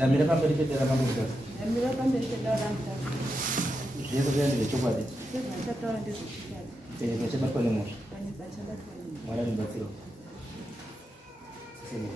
Na mira kan beri kita dalam muka. Mira kan beri kita dalam muka. Dia tu yang dia cuba deh. Kita tahu yang dia. Macam apa lemur? Macam apa? Mana ni betul? Sini.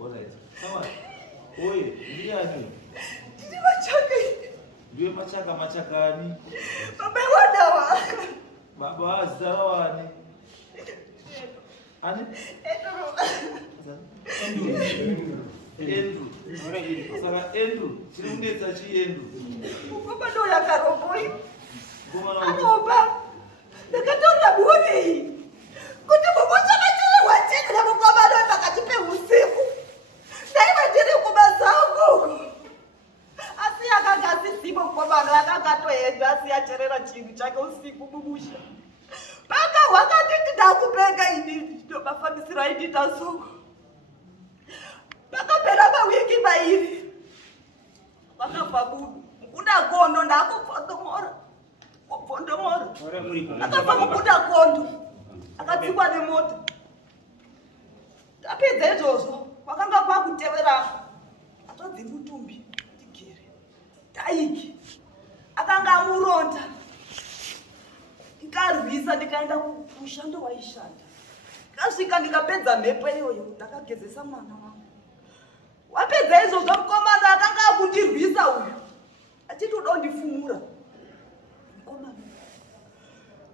Alright. Sawa. Oi, ndiani? Ndiri Machaka. Ndiwe Machakani. Baba wadawa. Baba azara wani? Ani? Andrew. Saka Andrew, chirungedza chi Andrew. Baba ndo yakaroboi. Kumana Anoba. Ndakatora buri. Kuti mubucha machiri wachira mukoma ndo pakati peusiku. Ndaiva ndiri kumazangu. Asi akangazisipo mukoma ndo akangatoenda asi acherera chinhu chake usiku mumusha. Paka wakati ndakupenga ini ndobafambisira ini tasoko. Pakapera mawiki mairi. Vakafa budu. Mukunda kondo ndakufondomora. Kufondomora. Akafa mukunda kondo. Akatsikwa nemota. Tapedza izvozvo. Kwakanga kwakutevera. Atodzi mutumbi. Tigere. Taiki. Akanga amuronda. Ndikarwisa ndikaenda kumushando waishanda. Ndikasvika ndikapedza mhepo iyoyo. Ndakagezesa mwana wangu. Wapedza izvozvo mukomana akanga akundirwisa uyu. Achitoda kundifumura. Mukomana.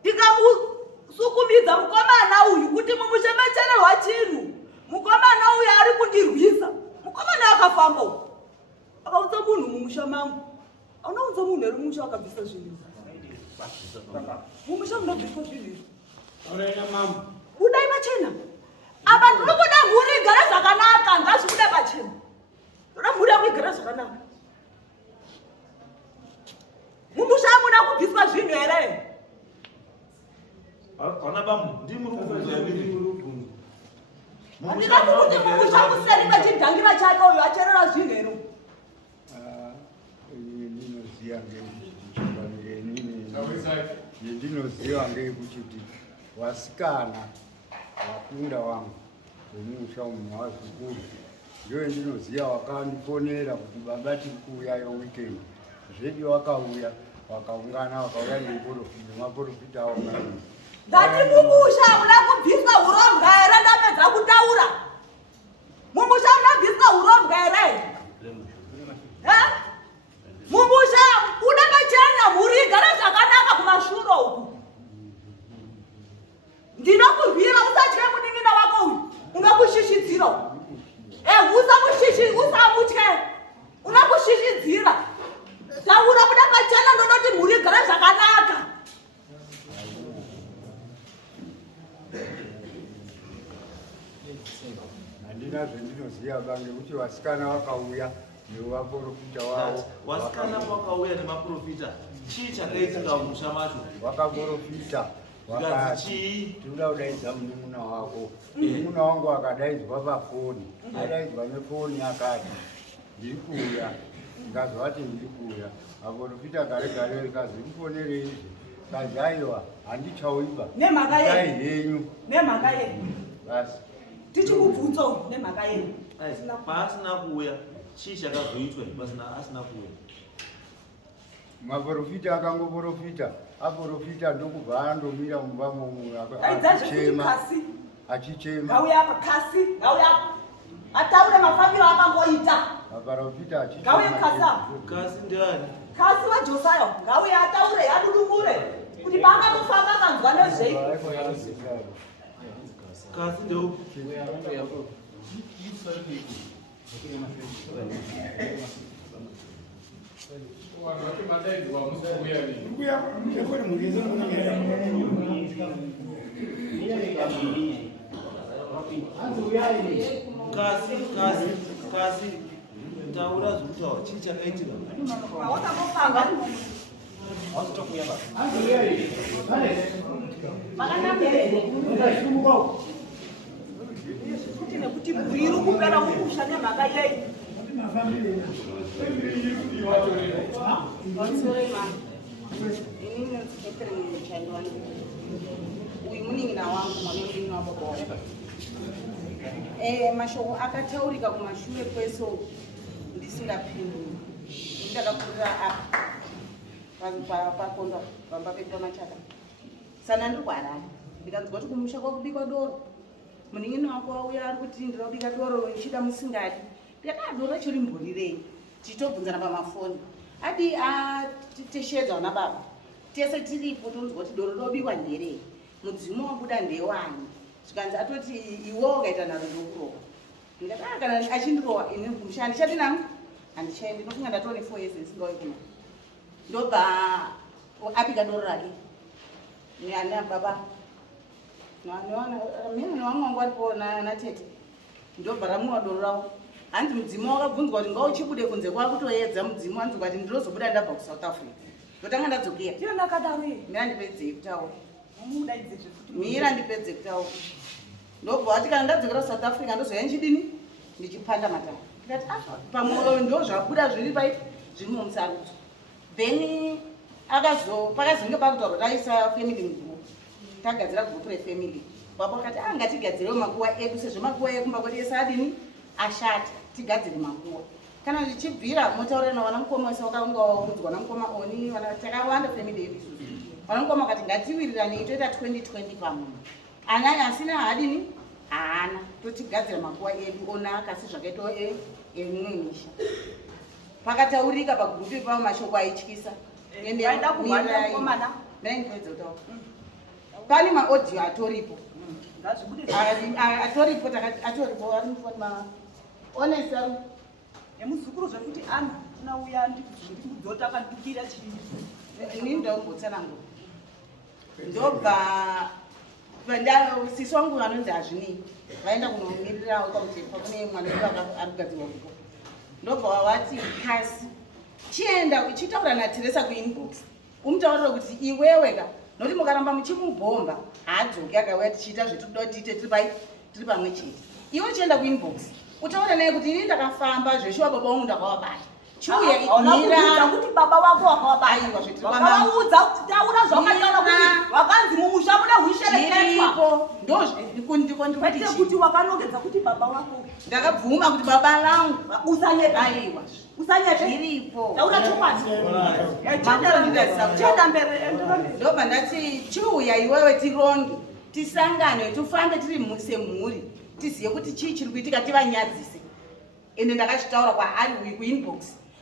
Ndikamusukumidza mukomana uyu kuti mumushemechererwa chinhu. Mukomana uyu ari kundirwisa. Mukomana akafamba uyu. Akaudza munhu mumusha mangu. Unoudza munhu ari mumusha akabvisa zvinhu. Mumusha munobviswa zvinhu. Kudai pachena. Apa ndinokuda mhuri igara zvakanaka, ngazvikuda pachena. Ndoda mhuri yangu igara zvakanaka. Mumusha muda kubviswa zvinhu here? Ana bamu, ndimuri kubvunza ndimuri. Handina kuti mumusha kuseri pachidhangira chake uyu acherera zvinhu here. Ndinoziva ngekuti wasikana wakunda wangu wemusha umu wazukuru ndiwe ndinoziva wakandifonera kuti baba tiri kuuyayo weekend zvedi wakauya wakaungana wakauya nemaprofita aungana Ndati mumusha muda kubviswa urombwa here ndapedza kutaura. Mumusha munabviswa urombwa here? Mumusha una pachena mhuri igara zvakanaka kumashuro uku. Ndinokurwira usatye munin'ina wako uyu. Ungakushishidzira. Usamutye. Unakushishidzira. Taura muda pachena ndonoti mhuri igara zvakanaka. handina zvendinoziva ngekuti vasikana vakauya nevaprofita wavo. Wasikana wakauya nemaprofita. Chii chakaitika mumusha macho? Vakaprofita vakati tinoda kudaidza munun'una wako. Munun'una wangu akadaidzwa pafoni. Adaidzwa nefoni akati ndiri kuuya. Ndikazovati ndiri kuuya. Vaprofita gare gare rikazi ndifonere izvi. Kazi aiwa handichauiba. Nemhaka dai yenyu. henyu. Nemhaka yenyu. Basi. Tichikubvunza uyu nemhaka yenyu. Paasina kuuya. Chii chakazoitwa asina kuuya? Maprofita akangoprofita. Aprofita ndokubva andomira mumba momu achichema. Ngauya apa kasi. Ngauya apa. Ataure mafambiro akangoita. Maprofita achichema. Ngauya kasi apa. Kasi ndiani? Kasi waJosayo. Ngauya ataure yadudungure. Kuti paakatofamba akanzwa nezvei. Kasi ndeupi? Kasi taura zvekutaura chii chakaitika? Wakambopanga. Kuti nekuti mhuri iri kupera mumusha nemhaka yei. Uyu munin'ina wangu mwana munin'ina wababa wangu. Mashoko akataurika kumashure kweso ndisingapinduri. Ndakakurira apa pakondo pamba pepa Machaka. Sana ndiri kuHarare. Ndikanzwa kuti kumusha kwakubikwa doro. munin'ini wako wauya ari kuti ndira kubika doro ichida musingadi ndikati doro racho rimborirei tichitobvunzana pamafoni adi teshedza wana baba tese tiripo tonzwa kuti doro robikwa nderei mudzimu wabuda ndewani zvikanzi atoti iwewo ukaita nharo ndokurowa ndikati kana achindirowa ini kumushandi chati nangu handichaendi ndofunga ndatoo ne 4 years isingauyi kuna ndobva apika doro rake neana baba mimi wangu wangu aripo natete ndobva ramuwa doro ravo hanzi mudzimu wakabvunzwa kuti ngauchibude kunze kwakutoedza mudzimu hanzi kuti ndinozobuda ndabva kuSouth Africa ndotanga ndadzokera mira ndipedze kutaura mira ndipedze kutaura ndobva wati kana ndadzokera kuSouth Africa ndozoya nchidini ndichipanda matanda ndikati pamwoyo ndo zvabuda zviri paiti zviri mumusarudzi then pakazonge pakutaura taisa family group tagadzira group refamily baba akati ngatigadzirewo makuwa edu sezvo makuwa ekumba kwedu ese adini ashata tigadzire makuwa kana zvichibvira motaura na vanamukoma wese wakangaudzwa vanamukoma oni takawanda family yedu vanamukoma wakati ngatiwirirane toita 2020 pamunhu anyanya asina haadini haana totigadzira makuwa edu onaka sezvakaitwa emumwe misha pakataurika pagrupu ipavo mashoko aityisa endeaidakuvanainipedza pane maaudio atoripo atoripo atoripo arimufoni honest ari emuzukuru zvekuti ana unauya ndikudzota akandikira chii ini ndaungotsanangu ndobva sisi wangu vanonzi hazvinei vaenda kunomirira pamutepa kune mwana wedu arikugadzirwa kupo ndobva wavati kasi chienda uchitaura naTeresa kuinbox umutaurira kuti iweweka nokuti mukaramba muchimubhomba haadzoki akauya tichiita zvetinoda kuti tiite tiri pamwe chete iwe chienda kuinbox utaura naye kuti ini ndakafamba zveshuwa baba wangu ndakawabaya chiuya kuti baba wako wakawabaya wakaudza taura zvawakataura kuti wakanzi mumusha muda huishereketwa ndozvikuti kuti wakanongedza kuti baba wako ndakabvuma kuti baba langu usanyebaiwa usanyebe iripo taura chokwadi chenda mbere ndobva ndati chiuya iwewe tironge tisangane tufambe tiri semhuri tizive kuti chii chiri kuitika tivanyadzise ende ndakachitaura kwaari kuinbox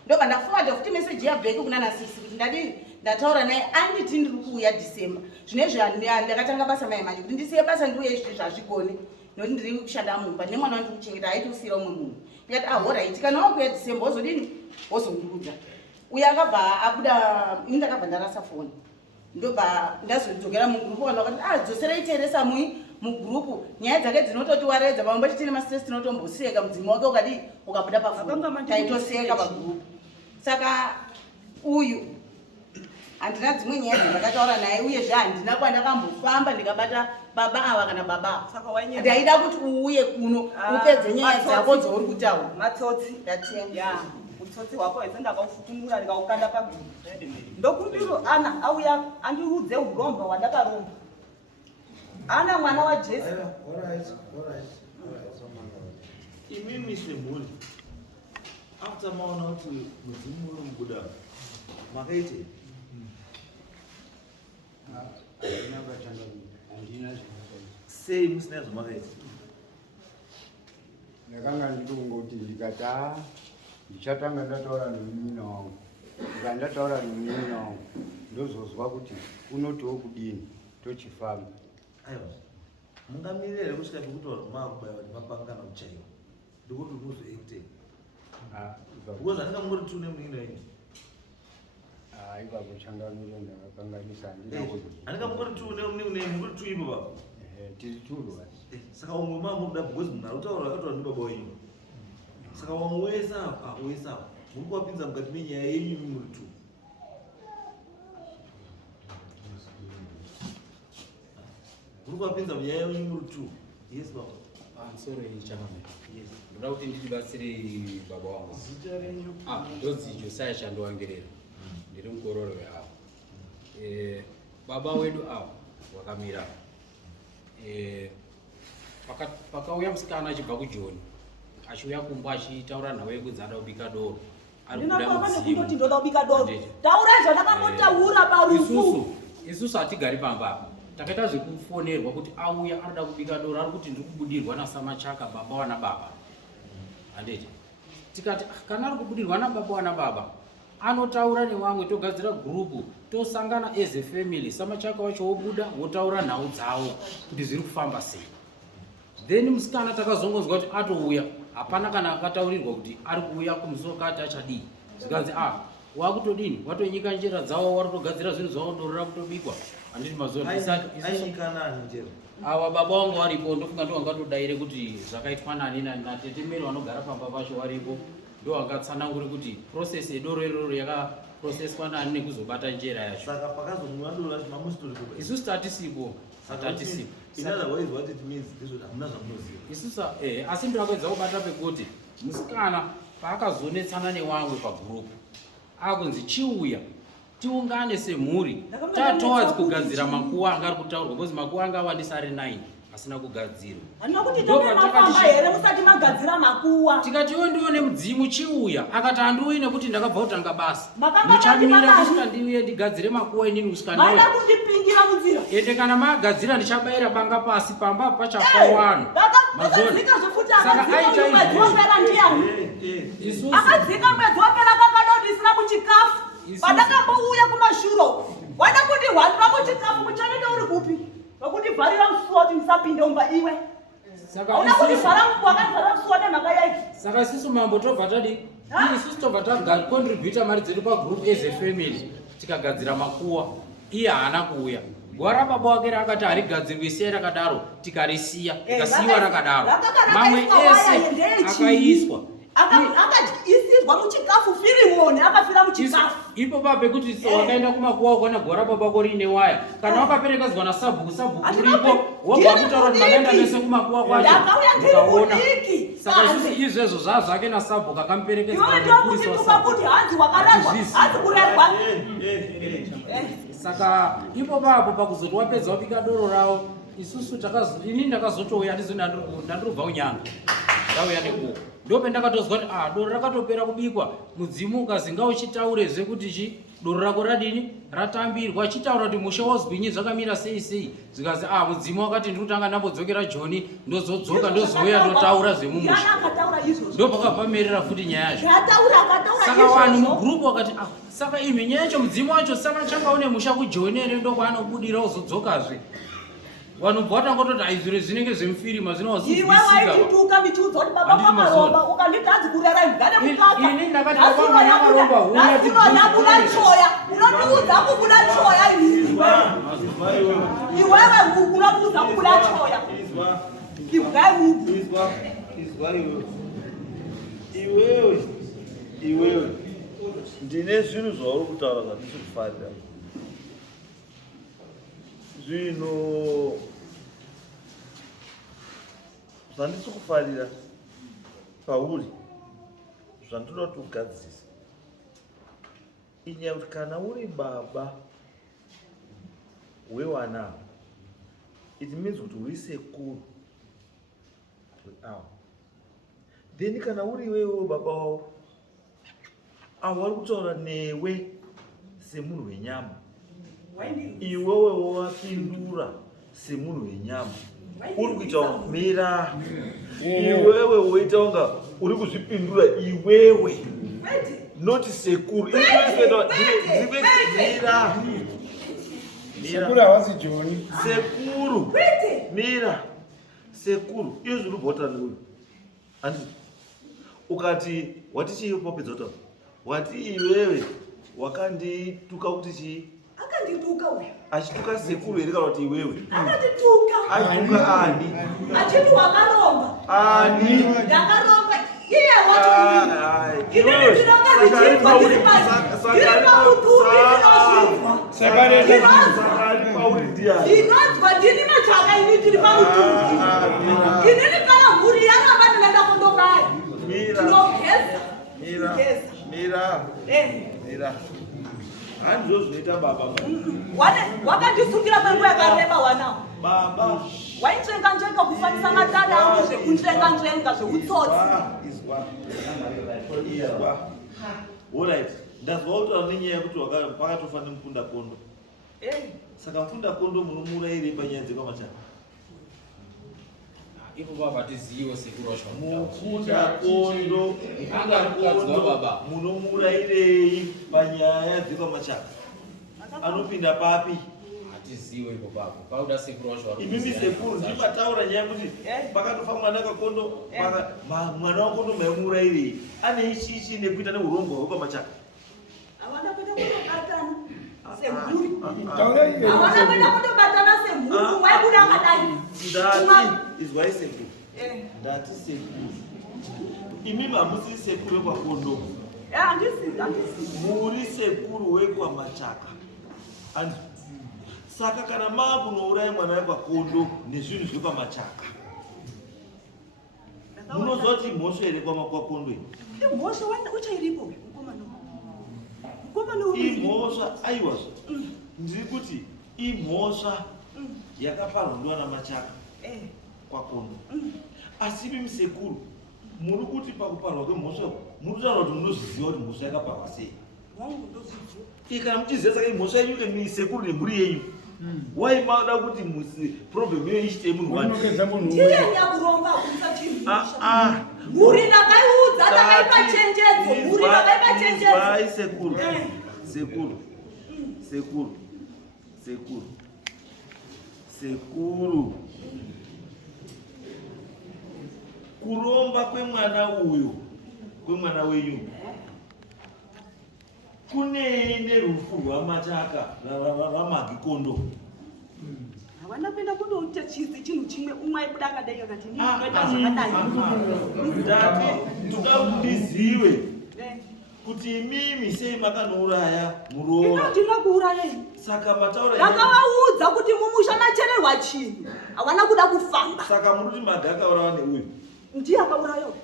ndobva ndafuwada futi meseji yabheki kuna nasisi kuti ndadini ndataura naye anditi ndiri kuuya December zvinezvi ndakatanga basa mai manje kuti ndisiye basa ndiuye izvi zvazvigone nokuti ndiri kushanda mumba nemwana wandiri kuchengeta aiti usira umwe munhu ndikati ahoraiti kana wakuya December wozodini wozondurudza uye akabva abuda ini ndakabva ndarasa foni ndobva ndazodzokera mugrupu kana vakati dzoserai Teresa mugrupu nyaya dzake dzinototiwaredza pamwe tine mastress tinotomboseka mudzimu wake ukadi ukabuda pafoni taitoseka pagrupu saka uyu handina dzimwe nyaya dzandakataura naye uyezve handina kwandakambofamba ndikabata baba ava kana baba ndaida kuti uuye kuno upedze nyaya dzako dzauri kutaura matsotsi ndatenga utsotsi hwako hwese ndakaufutunura ndikaukanda paguru ndokundiro ana auya andiudze uromba hwandakaromba ana mwana waJesu imimi semhuri after maona kuti mudzimu uri mubuda makaite sei musina zvamakaita ndakanga ndikungoti ndikati ndichatanga ndataura nomunina wangu ndataura nomunina wangu ndozozwa kuti unotiwo kudini tochifamba aiwa mungamirira kusvika pekutaura makubayiwa nemapangano kuchaiwa ndikuti muzoitei because handinga mungori tu nemunina wenyu aiva kuchangamira ndakakanganisa handinga mungori tu nemunina mungori tu ipo baba tiri turu basi saka umwe mamuda because munhu arikutaura akataura nebaba wenyu saka wamwe wese wese avo muri kuwapinza mukati menyaya yenyu muri tu muri kuwapinza munyaya yenyu muri tu yes baba sorry chamame yes ndoda kuti ndibatsire baba wangu zita renyu ndodzi Josiah Chandowangerera ndiri mukororo yavo baba wedu avo wakamira pakauya musikana achibva kuJoni achiuya kumba achitaura nawe kudzi ada kubika doro ndinakungoti ndoda kubika doro taura izvo ndakangotaura parufu isusu hatigari pamba takaita zvekufonerwa kuti auya anoda kubika doro ari kuti ndiri kubudirwa naSamachaka baba wana baba. Handiti tikati kana ari kubudirwa nababa wana baba anotaura nevamwe togadzira gurupu tosangana as a family. Samachaka wacho wobuda wotaura nhau dzavo kuti zviri kufamba sei. Then musikana takazongonzwa kuti atouya hapana kana akataurirwa kuti ari kuuya kumusoro kati achadii. Zvikanzi wakutodini watonyika njira dzavo warikutogadzira zvinhu zvavo doro rakutobikwa. Handiti mazuva awa baba wangu waripo ndofunga ndo wangatodaire kuti zvakaitwa nani natetemeri vanogara pamba pacho waripo ndo wangatsanangure kuti process yedoro iroro yakaprocesswa nani nekuzobata njera yacho. Saka pakazomwiwa doro racho mamustori kuba. Isusu tatisipo. In other words, what it means is that hamuna zvamunoziva. Isusu asi ndakapedza kubata pekuti musikana paakazonetsana nevamwe pagroup akunzi chiuya tiungane semhuri tatowadzi kugadzira makuwa anga ari kutaurwa because makuwa anga awandisa ari 9 asina kugadzirwa. Handina kuti ndomafamba here musati magadzira makuwa. Tikati iwe ndione mudzimu chiuya akati handiuyi nekuti ndakabva kutanga basa muchamira kusvika ndiuye ndigadzire makuwa inini kusvika ndiuye. Maida kundipingira mudzira. Ende kana magadzira ndichabayira banga pasi pamba pachafa wanu. Akadzika zvofuti akadzika mwedzi wapera ndiani? Akadzika mwedzi wapera kakadodisira muchikafu. Pandakambouya kumashuro wada kuti hwandira muchikafu muchaneta uri kupi? Nokuti vharira musuwo kuti ndisapinde umba iwe. Una kuti vhara wakavhara musuwo nemhaka yaiki. Saka isusu mambo tobva tadi isusu tobva tacontributa mari dzedu pagroup as a family tikagadzira makuwa iye haana kuuya. Gore rababa wake rakati harigadzirwi sei rakadaro tikarisiya tikasiyiwa rakadaro. Mamwe ese akaiswa akaisirwa muchikafu firimoni akafira muchikafu. Ipo pekuti wakaenda kumakuwa ukana gora baba kori ine waya kana wakaperekedzwa nasabhuku uripo wobva kutaura kuti makaenda nese kumakuwa kwacho ukaona. Saka izvezvo zvazvake nasabhuku akamuperekedza kuti hanzi wakaragwa hanzi kuragwa. Saka ipo papo pakuzoti wapedza wapika doro ravo isusu ini ndakazotouya ndizvo ndandirubva unyanga ndauya nekuo ndope ndakatozwa kuti doro rakatopera kubikwa. Mudzimu ukazinga uchitaurezve kuti chi doro rako radini ratambirwa chitaura kuti musha wozwinyi zvakamira sei sei zvikazi mudzimu wakati ndiri kutanga ndambodzokera Joni ndozodzoka ndozouya ndotaura zvemumusha ndopakapamerera futi nyaya yacho. Saka vanhu mugrupu wakati saka imi nyaya yacho mudzimu wacho Samachaka une musha kuJoni ere ndokwaanobudira uzodzokazve. Vanhu bvatangototi aizvire zvinenge zvemufirima zvinovazvizisika. Iwe waitituka michiudza kuti baba vamaromba ukanditi hadzi kurera igane mukaka. Ini ndakati baba vamaromba huya tinonabula choya. Unotiudza kubuda choya ini. Iwewe unotiudza kubuda choya. Iwewe ndine zvinhu zvauri kutaura zvandisi kufarira. Zvino zvandisi kufarira pauri zvandoda kuti ugadzise inyaya kuti kana uri baba wewana it means kuti uri sekuru weavo. Then kana uri iwewe baba wavo avo vari kutaura newe semunhu wenyama iwewe wovapindura semunhu wenyama uri kuita mira iwewe woita unga uri kuzvipindura iwewe not sekuru sekuru mira sekuru iyo zviri kubhota neuyu handi ukati wati chii popedza kutaura wati iwewe wakandituka kuti chii akandituka uyu achituka sekuru here kana kuti iwewe akandituka aituka ani achiti wakaromba ani ndakaromba iye wati inini ndinonga ndichitwa ndiri pauri ndiani inonzwa ndini matsvaka ini tiri pamutuki inini kana mhuri yaramba ndinoenda kundogaya tinogeza mira handizvo zvinoita baba wakandisukira kwenguva yakareba wanao baba wainzvenga kufanisa matanda angu zvekuntvenga zveutsotsi. Alright, ndazwa kutaura nenyaya yekuti pakatofa nemukunda pondo Saka mfunda kondo munomuraire panyaya dzekwamachaka. Ipo baba tiziwe sekuru wacho. Mufunda kondo munomurairei panyaya dzekwamachaka. Anopinda papi? Atiziwe ipo baba. Pauda sekuru wacho. Imimi sekuru ndimataura nyaya kuti pakatofa mwana kakondo mwana wakondo maimurairei ane ichichi nekuita neurombo hwekwamachaka. Hawana kuenda kunobatana semhuri. Hawana kuenda kunobatana semhuri. Waibuda akadai. Ndati izwai sekuru. Ndati sekuru. Imimi hamusi sekuru wekwakondo. Handisi. Muri sekuru wekwamachaka. Saka kana makunourai mwana wekwakondo nezvinhu zvekwamachaka, munozoti mhosva here kwakondo iyi? Imhosva uchairipo mukomana imhosva aiwazvo ndiri kuti imhosva yakaparwa ndiwana machaka kwakondo. Asi imi sekuru muri kuti pakuparwa kwemhosva muri kutaura kuti munozviziva kuti mhosva yakaparwa sei? Kana muchiziva saka imhosva yenyu imi sekuru nemhuri yenyu wai mada kuti musi problem yenyu ichite munhu wani? Ndiyenya kuromba kuisa chimhosva. Muri ndakaiudza ndakaipa chenjedzo. Muri ndakaipa chenjedzo. Vai sekuru. Sekuru. Kuromba kwemwana uyu, kwemwana wenyu, kune nerufu rwamachaka ramagikondo. Hawana kuenda kundoita chizi chinhu chimwe umwe aibuda akadai akati ndinoita zvakadai. Ndati toda kundizive kuti imimi sei makanouraya muroora. Ndinokuurayai. Saka mataura ndakavaudza kuti mumusha machererwa chinhu. Hawana kuda kufamba. Saka muri kuti Magi akaurawa neuyu? Ndiye akaurayawo.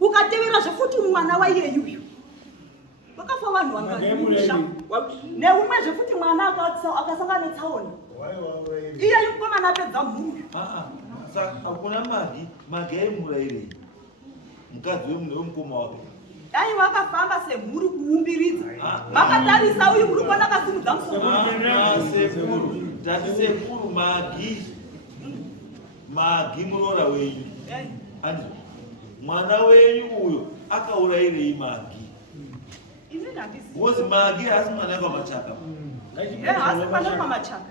Ukatevera zvefuti mwana waiyeyuyu. Wakafa vanhu vangamusha. Neumwe zvefuti mwana akasangana netsaona. Iye mukomana apedza mhuri. Saka hakuna Magi aimurairei mukadzi wemukoma wake? Dai wakafamba semhuri kuumbiridza. Vakatarisa uyu muri kuona akasimudza musoro. Sekuru, ndati sekuru Magi muroora wenyu. Mwana wenyu uyo akaurairei Magi? Wozi Magi haasi mwana wekwamachaka. Haasi mwana wekwamachaka.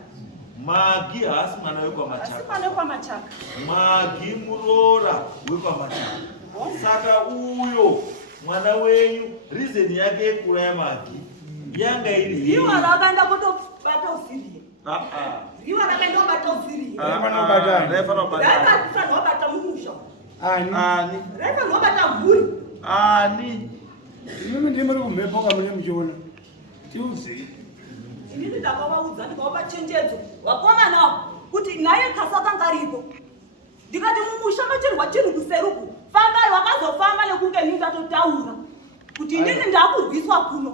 Magi haasi mwana wekwamachaka. Haasi mwana wekwamachaka. Magi muroora wekwamachaka. Saka uyo mwana wenyu reason yake yekuraya Magi yanga iri iwo rakaenda kutobata usiriye. Iwo rakaenda kubata usiriye. Rakafanwa bata mumusha. Ani. Rakafanwa bata mhuri. Ani. Mimi ndimi muri kumhepo kamune muchiona. Tiuzi. Inini ndakavaudza ndikavapa chenjedzo. Wakomana kuti naye kasaka ngaripo. Ndikati mumusha macherwa chinhu kuseruku. Fambai wakazofamba nekunge ndatotaura. Kuti inini ndakurwiswa kuno.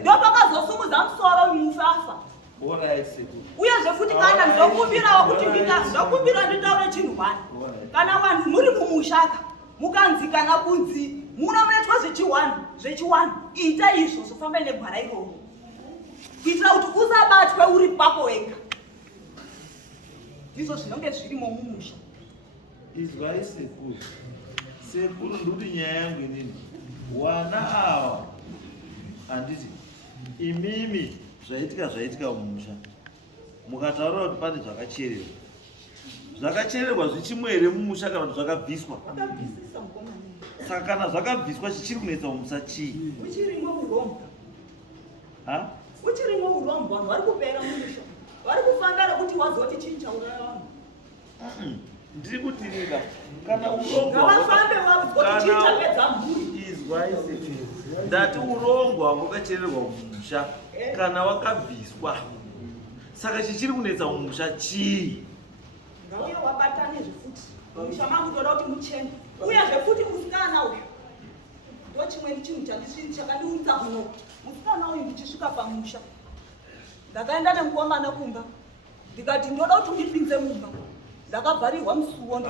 Ndopakazosumudza musoro mufafa. Uyezve futi kana ndokumbirawo kuti ndokumbira nditaure chinhu wani. Kana vanhu muri mumushaka mukanzi kana kunzi munomuletwa zvechiwani ita izvo zofamba negwara iroro kuitira kuti usabatwe uri kwako wega. Izvo zvinonge zvirimo mumusha. Izwai sekuru ndokuti nyaya yangu inini wana ava handiti imimi zvaitika mumusha mukataura kuti pane zvakachererwa zvichimwe here mumusha kana kuti zvakabviswa? Saka kana zvakabviswa chichiri kunetsa mumusha chii? Uchirimwo urombo vanhu vari kupera mumusha vari kufamba nekuti wazoti chii chauraya vanhu. Ndiri kutirira kana urongwa ngavafambe vaudzwa chii chapedza mhuri. Izwai ndati urongwa hwakachererwa mumusha kana wakabviswa saka chichiri kunetsa mumusha chii? Ngauye wabatane zvefuti mumusha mangu toda kuti muchene uye zvefuti musikana uyu ndo chimweni chinhu chakandiudza kuno. Musikana uyu ndichisvika pamusha ndakaenda nemukomana kumba ndikati ndoda kuti undipinze mumba. Ndakabvarirwa musuwo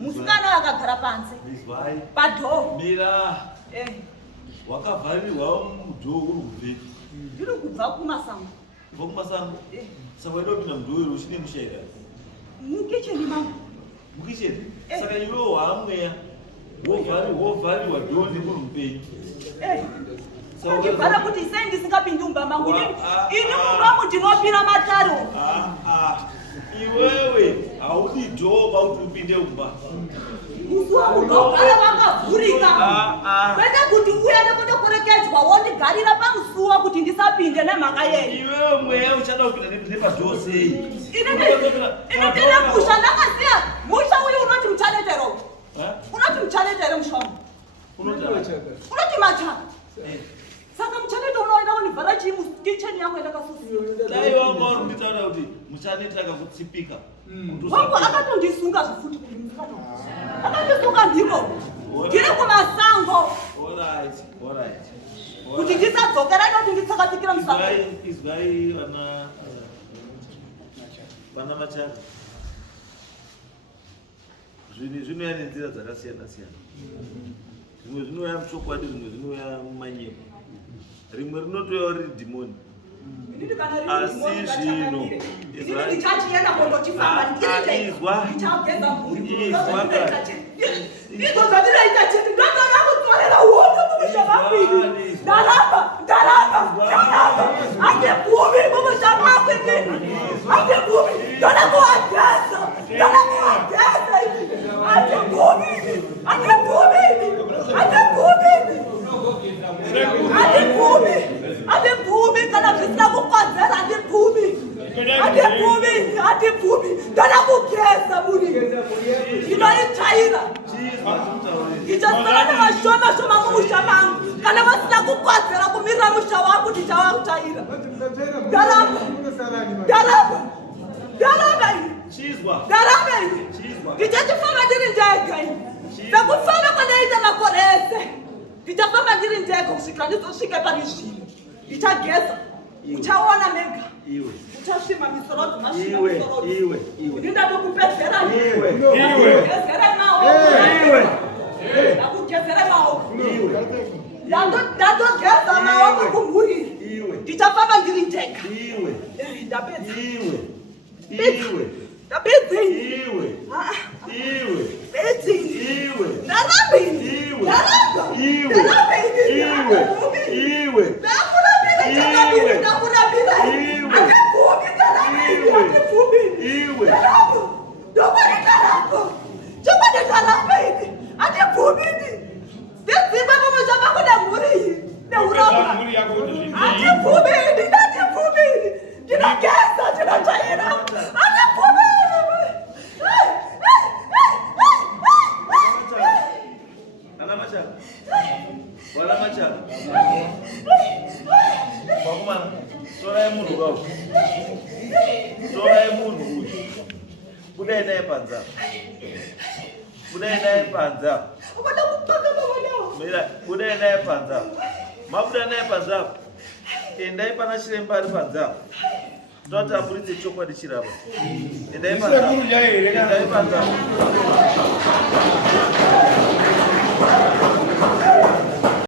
musikana akagara panze padhoo. Mira wakavharirwa mudhoo uri kubve? Ndiri kubva kumasango. Vokumasango. Saka idopinda mudhuri uchine mushayira. Mukicheni mama. Mukicheni. Saka iwe wamweya. Wovhariwa dhondi kurumpenyu. Ndibvara kuti sei ndisingapindi mumba mangu. Ini mumba mu ndinopira mataro. Iwewe haudi dhoo pauti upinde mumba. Musi wakugara wakavhurika. Kwete kuti uya nekundokorekedzwa wondigarira pamusuwa kuti ndisapinde nemhaka yenyu. Iwewe mweya uchada kupinda nepadhoo sei? Inopinda musha ndakasiya. Musha uyu unoti muchanetero. Unoti muchanetero musha uyu. Unoti machaka. Saka muchaneta unoenda kunivhara chimu kicheni yangu endakasusiwa. Dai wangu uri nditaura kuti muchaneta akakutsipika. Wangu akatondisunga zvifuti kuti ndisikato. Akatondisunga ndiko. Ndiri kumasango. Alright. Kuti ndisadzokera inoti nditsakatikira musango. Izwai vana machaka. Zvinoya nenzira dzakasiyana siyana. Zvimwe zvinoya muchokwadi, zvimwe zvinoya mumanyepo. Rimwe rinotoya riri dhimoni. Asi zvino ndichachienda kondochifamba izwa ndizvo zvandinoita chete ndotoda kutsorera uono mumusha makwini. Ndaramba ande bvumi mumusha makwini. Ande bvumi ndoda kuwageza ande bvumi kana zvisina kukodzera ande bvumi ndoda kugeza muri ndinoitsvaira ndichasara nevashoma mumusha mangu kana vasina kukodzera kumirira musha wangu ndichavatsvaira. Ndaramba ini ndichachifamba ndiri ndega ini sekufamba kwanoita makore ese ndichafamba ndiri ndega kusvika ndizosvika pani zvino. Ndichageza uchaona mega uchasvima misoro dzemashinaisoro ndindatokupedzera gezere maoko ndatogeza maoko kumhuriri ndichafamba ndiri ndega. Ndapedza mabuda naye panzapo endai pana chiremba ari panzapo totaburidze chokwadi chirapa endai panzapo